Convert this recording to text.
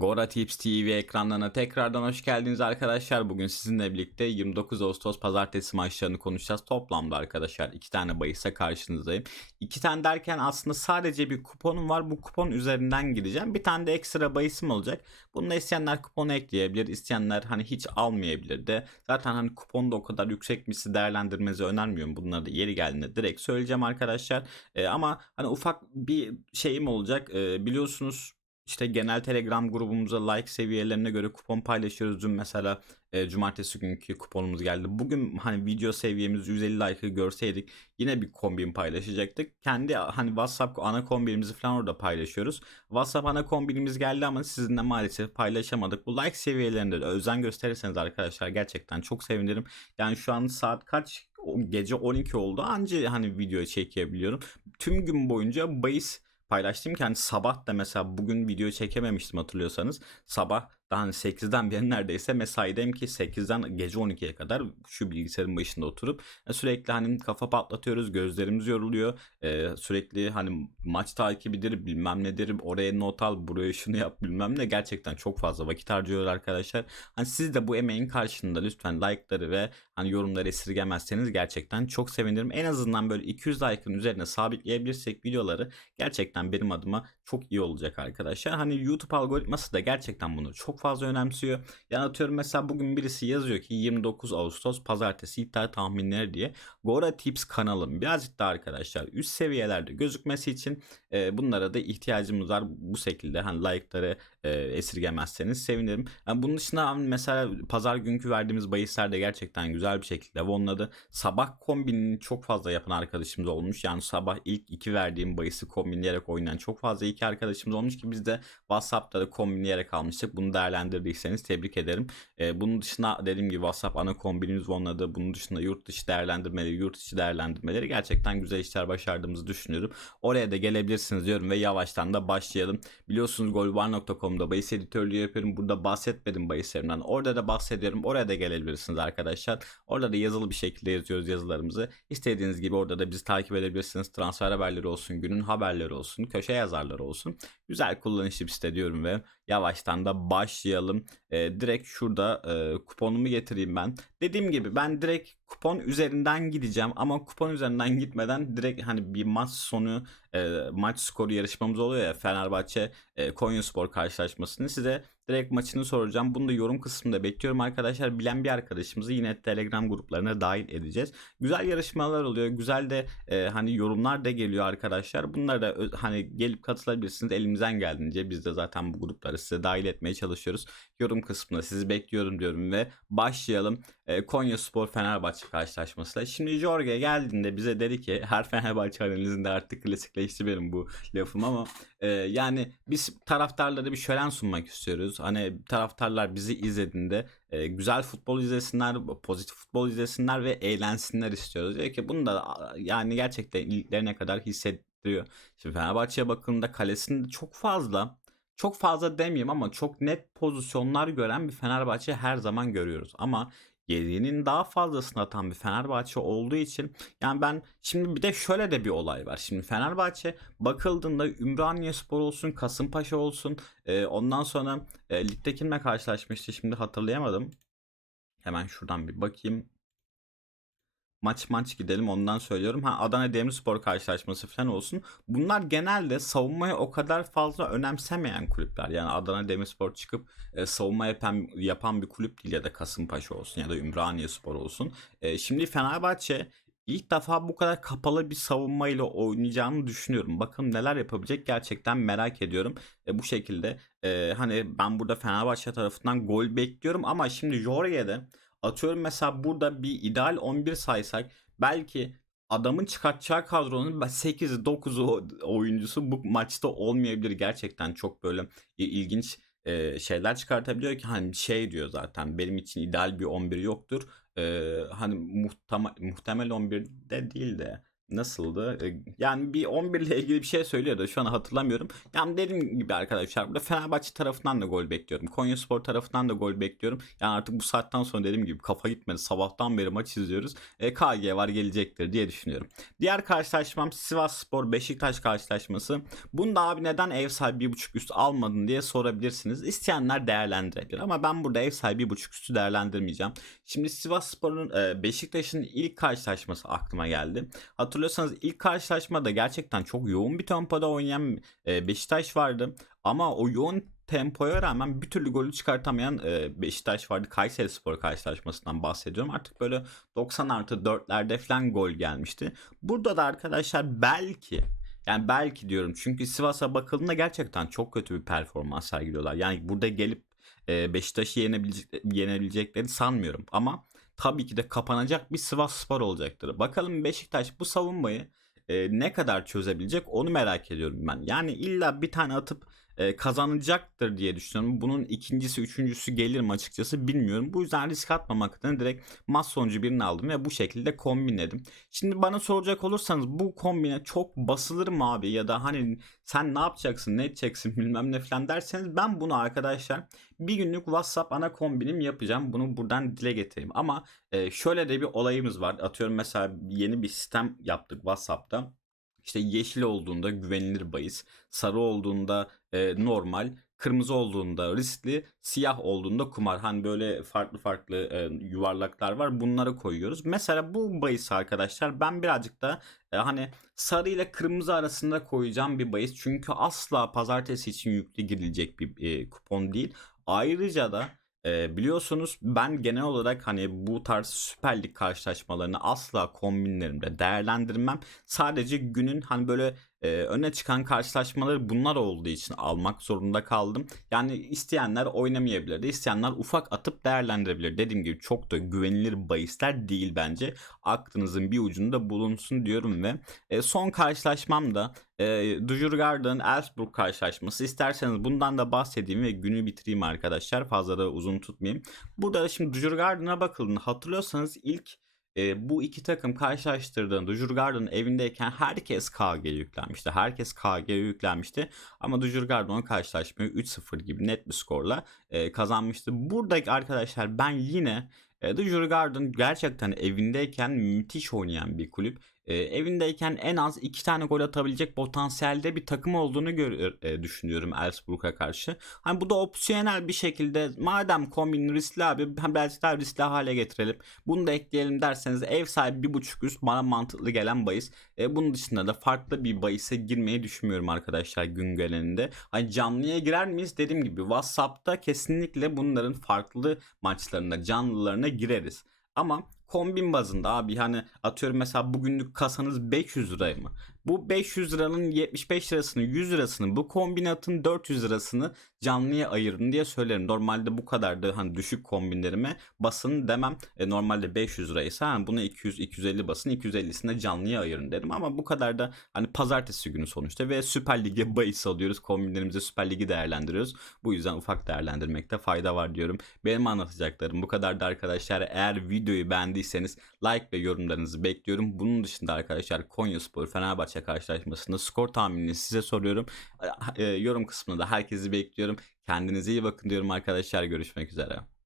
Gora Tips TV ekranlarına tekrardan hoş geldiniz arkadaşlar. Bugün sizinle birlikte 29 Ağustos pazartesi maçlarını konuşacağız. Toplamda arkadaşlar iki tane bahise karşınızdayım. İki tane derken aslında sadece bir kuponum var. Bu kupon üzerinden gireceğim. Bir tane de ekstra bahisim olacak. Bunu da isteyenler kuponu ekleyebilir. isteyenler hani hiç almayabilir de. Zaten hani kuponu da o kadar yüksek misli değerlendirmenizi önermiyorum. Bunları da yeri geldiğinde direkt söyleyeceğim arkadaşlar. Ee, ama hani ufak bir şeyim olacak. Ee, biliyorsunuz işte genel Telegram grubumuza like seviyelerine göre kupon paylaşıyoruz. Dün mesela e, cumartesi günkü kuponumuz geldi. Bugün hani video seviyemiz 150 like'ı görseydik yine bir kombin paylaşacaktık. Kendi hani WhatsApp ana kombinimizi falan orada paylaşıyoruz. WhatsApp ana kombinimiz geldi ama sizinle maalesef paylaşamadık. Bu like seviyelerinde de özen gösterirseniz arkadaşlar gerçekten çok sevinirim. Yani şu an saat kaç? Gece 12 oldu. Anca hani video çekebiliyorum. Tüm gün boyunca bahis paylaştım ki hani sabah da mesela bugün video çekememiştim hatırlıyorsanız. Sabah daha hani 8'den beri neredeyse mesaideyim ki 8'den gece 12'ye kadar şu bilgisayarın başında oturup e, sürekli hani kafa patlatıyoruz, gözlerimiz yoruluyor. Ee, sürekli hani maç takibidir, bilmem nedir, oraya not al, buraya şunu yap bilmem ne gerçekten çok fazla vakit harcıyor arkadaşlar. Hani siz de bu emeğin karşılığında lütfen like'ları ve hani yorumları esirgemezseniz gerçekten çok sevinirim. En azından böyle 200 like'ın üzerine sabitleyebilirsek videoları gerçekten benim adıma çok iyi olacak arkadaşlar. Hani YouTube algoritması da gerçekten bunu çok fazla önemsiyor. Yani atıyorum mesela bugün birisi yazıyor ki 29 Ağustos pazartesi iddia tahminleri diye. Gora Tips kanalım birazcık daha arkadaşlar üst seviyelerde gözükmesi için e, bunlara da ihtiyacımız var. Bu şekilde hani like'ları e, esirgemezseniz sevinirim. Yani bunun dışında mesela pazar günkü verdiğimiz bahisler de gerçekten güzel bir şekilde vonladı. Sabah kombinini çok fazla yapan arkadaşımız olmuş. Yani sabah ilk iki verdiğim bahisi kombinleyerek oynayan çok fazla iki arkadaşımız olmuş ki biz de WhatsApp'ta da kombinleyerek almıştık. Bunu değerlendirdiyseniz tebrik ederim. E, bunun dışında dediğim gibi WhatsApp ana kombinimiz vonladı. Bunun dışında yurt dışı değerlendirmeleri, yurt içi değerlendirmeleri gerçekten güzel işler başardığımızı düşünüyorum. Oraya da gelebilirsiniz diyorum ve yavaştan da başlayalım. Biliyorsunuz golbar.com'da bahis editörlüğü yapıyorum. Burada bahsetmedim bahislerimden. Orada da bahsediyorum. Oraya da gelebilirsiniz arkadaşlar. Orada da yazılı bir şekilde yazıyoruz yazılarımızı. İstediğiniz gibi orada da bizi takip edebilirsiniz. Transfer haberleri olsun, günün haberleri olsun, köşe yazarları olsun. Güzel kullanışlı bir site diyorum ve yavaştan da başlayalım. Ee, direkt şurada e, kuponumu getireyim ben. Dediğim gibi ben direkt kupon üzerinden gideceğim ama kupon üzerinden gitmeden direkt hani bir maç sonu e, maç skoru yarışmamız oluyor ya Fenerbahçe e, Konyaspor karşılaşmasını size direkt maçını soracağım. Bunu da yorum kısmında bekliyorum arkadaşlar. Bilen bir arkadaşımızı yine Telegram gruplarına dahil edeceğiz. Güzel yarışmalar oluyor. Güzel de e, hani yorumlar da geliyor arkadaşlar. Bunları da hani gelip katılabilirsiniz. Elimizden geldiğince biz de zaten bu grupları size dahil etmeye çalışıyoruz. Yorum kısmında sizi bekliyorum diyorum ve başlayalım. E, Konya Spor Fenerbahçe karşılaşmasıyla. Şimdi Jorge geldiğinde bize dedi ki her Fenerbahçe analizinde artık klasikleşti benim bu lafım ama e, yani biz taraftarlara bir şölen sunmak istiyoruz. Hani taraftarlar bizi izlediğinde e, güzel futbol izlesinler, pozitif futbol izlesinler ve eğlensinler istiyoruz. Diyor ki bunu da yani gerçekten iliklerine kadar hissettiriyor. Şimdi Fenerbahçe'ye bakıldığında kalesinde çok fazla çok fazla demeyeyim ama çok net pozisyonlar gören bir Fenerbahçe her zaman görüyoruz. Ama yediğinin daha fazlasını atan bir Fenerbahçe olduğu için yani ben şimdi bir de şöyle de bir olay var. Şimdi Fenerbahçe bakıldığında Ümraniye olsun, Kasımpaşa olsun e, ondan sonra e, ligde kimle karşılaşmıştı şimdi hatırlayamadım. Hemen şuradan bir bakayım. Maç maç gidelim ondan söylüyorum. Ha Adana Demirspor karşılaşması falan olsun. Bunlar genelde savunmayı o kadar fazla önemsemeyen kulüpler. Yani Adana Demirspor çıkıp e, savunma yapan, yapan bir kulüp değil ya da Kasımpaşa olsun ya da Ümraniye Spor olsun. E, şimdi Fenerbahçe ilk defa bu kadar kapalı bir savunmayla oynayacağını düşünüyorum. Bakın neler yapabilecek gerçekten merak ediyorum. E, bu şekilde e, hani ben burada Fenerbahçe tarafından gol bekliyorum ama şimdi Jorge'de Atıyorum mesela burada bir ideal 11 saysak belki adamın çıkartacağı kadronun 8'i 9'u oyuncusu bu maçta olmayabilir. Gerçekten çok böyle ilginç e, şeyler çıkartabiliyor ki hani şey diyor zaten benim için ideal bir 11 yoktur. E, hani muhtemel, muhtemel 11'de değil de nasıldı? E, Yani bir 11 ile ilgili bir şey söylüyordu. Şu an hatırlamıyorum. Yani dediğim gibi arkadaşlar burada Fenerbahçe tarafından da gol bekliyorum. Konyaspor tarafından da gol bekliyorum. Yani artık bu saatten sonra dediğim gibi kafa gitmedi. Sabahtan beri maç izliyoruz. E, KG var gelecektir diye düşünüyorum. Diğer karşılaşmam Sivas Spor Beşiktaş karşılaşması. Bunda abi neden ev sahibi 1.5 üst almadın diye sorabilirsiniz. İsteyenler değerlendirebilir ama ben burada ev sahibi 1.5 üstü değerlendirmeyeceğim. Şimdi Sivas Spor'un e, Beşiktaş'ın ilk karşılaşması aklıma geldi. Hatırlıyorsanız ilk karşılaşmada gerçekten çok yoğun bir tempoda oynayan e, Beşiktaş vardı. Ama o yoğun tempoya rağmen bir türlü golü çıkartamayan e, Beşiktaş vardı. Kayseri Spor karşılaşmasından bahsediyorum. Artık böyle 90 artı 4'lerde falan gol gelmişti. Burada da arkadaşlar belki yani belki diyorum çünkü Sivas'a bakıldığında gerçekten çok kötü bir performans sergiliyorlar. Yani burada gelip e, Beşiktaş'ı yenebilecek, yenebileceklerini sanmıyorum. Ama tabii ki de kapanacak bir Sivas Spor olacaktır. Bakalım Beşiktaş bu savunmayı e, ne kadar çözebilecek onu merak ediyorum ben. Yani illa bir tane atıp e, kazanacaktır diye düşünüyorum. Bunun ikincisi, üçüncüsü gelir mi açıkçası bilmiyorum. Bu yüzden risk atmamak adına direkt maç sonucu birini aldım ve bu şekilde kombinledim. Şimdi bana soracak olursanız bu kombine çok basılır mı abi ya da hani sen ne yapacaksın, ne edeceksin bilmem ne falan derseniz ben bunu arkadaşlar bir günlük WhatsApp ana kombinim yapacağım. Bunu buradan dile getireyim. Ama e, şöyle de bir olayımız var. Atıyorum mesela yeni bir sistem yaptık WhatsApp'ta. İşte yeşil olduğunda güvenilir bahis, sarı olduğunda e, normal, kırmızı olduğunda riskli, siyah olduğunda kumar. Hani böyle farklı farklı e, yuvarlaklar var. Bunları koyuyoruz. Mesela bu bahis arkadaşlar ben birazcık da e, hani sarı ile kırmızı arasında koyacağım bir bahis. Çünkü asla pazartesi için yüklü girilecek bir e, kupon değil. Ayrıca da e, biliyorsunuz ben genel olarak hani bu tarz Süper Lig karşılaşmalarını asla kombinlerimde değerlendirmem. Sadece günün hani böyle e, öne çıkan karşılaşmaları bunlar olduğu için almak zorunda kaldım. Yani isteyenler oynamayabilir de isteyenler ufak atıp değerlendirebilir. Dediğim gibi çok da güvenilir bahisler değil bence. Aklınızın bir ucunda bulunsun diyorum ve e, son karşılaşmam da e, Dujurgard'ın Elfsborg karşılaşması. İsterseniz bundan da bahsedeyim ve günü bitireyim arkadaşlar. Fazla da uzun tutmayayım. Burada şimdi Dujurgard'ına bakıldığında hatırlıyorsanız ilk e, bu iki takım karşılaştırdığında Dujurgard'ın evindeyken herkes KG'ye yüklenmişti. Herkes KG'ye yüklenmişti. Ama Dujurgard onu karşılaşmayı 3-0 gibi net bir skorla e, kazanmıştı. Buradaki arkadaşlar ben yine e, Dujurgard'ın gerçekten evindeyken müthiş oynayan bir kulüp. E, evindeyken en az iki tane gol atabilecek potansiyelde bir takım olduğunu gör, e, düşünüyorum Elfsborg'a karşı. Hani bu da opsiyonel bir şekilde madem kombin riskli abi belki daha riskli hale getirelim. Bunu da ekleyelim derseniz ev sahibi bir buçuk üst bana mantıklı gelen bahis. E, bunun dışında da farklı bir bahise girmeyi düşünmüyorum arkadaşlar gün geleninde. Hani canlıya girer miyiz? Dediğim gibi WhatsApp'ta kesinlikle bunların farklı maçlarına canlılarına gireriz. Ama kombin bazında abi hani atıyorum mesela bugünlük kasanız 500 liraya mı? Bu 500 liranın 75 lirasını 100 lirasını bu kombinatın 400 lirasını canlıya ayırın diye söylerim. Normalde bu kadar da hani düşük kombinlerime basın demem. E, normalde 500 liraysa hani buna 200 250 basın 250'sini de canlıya ayırın derim. Ama bu kadar da hani pazartesi günü sonuçta ve Süper Lig'e bahis alıyoruz. Kombinlerimize Süper Lig'i değerlendiriyoruz. Bu yüzden ufak değerlendirmekte fayda var diyorum. Benim anlatacaklarım bu kadar da arkadaşlar. Eğer videoyu beğendiyseniz like ve yorumlarınızı bekliyorum. Bunun dışında arkadaşlar Konyaspor Fenerbahçe karşılaşmasında skor tahminini size soruyorum. E, yorum kısmında da herkesi bekliyorum. Kendinize iyi bakın diyorum arkadaşlar. Görüşmek üzere.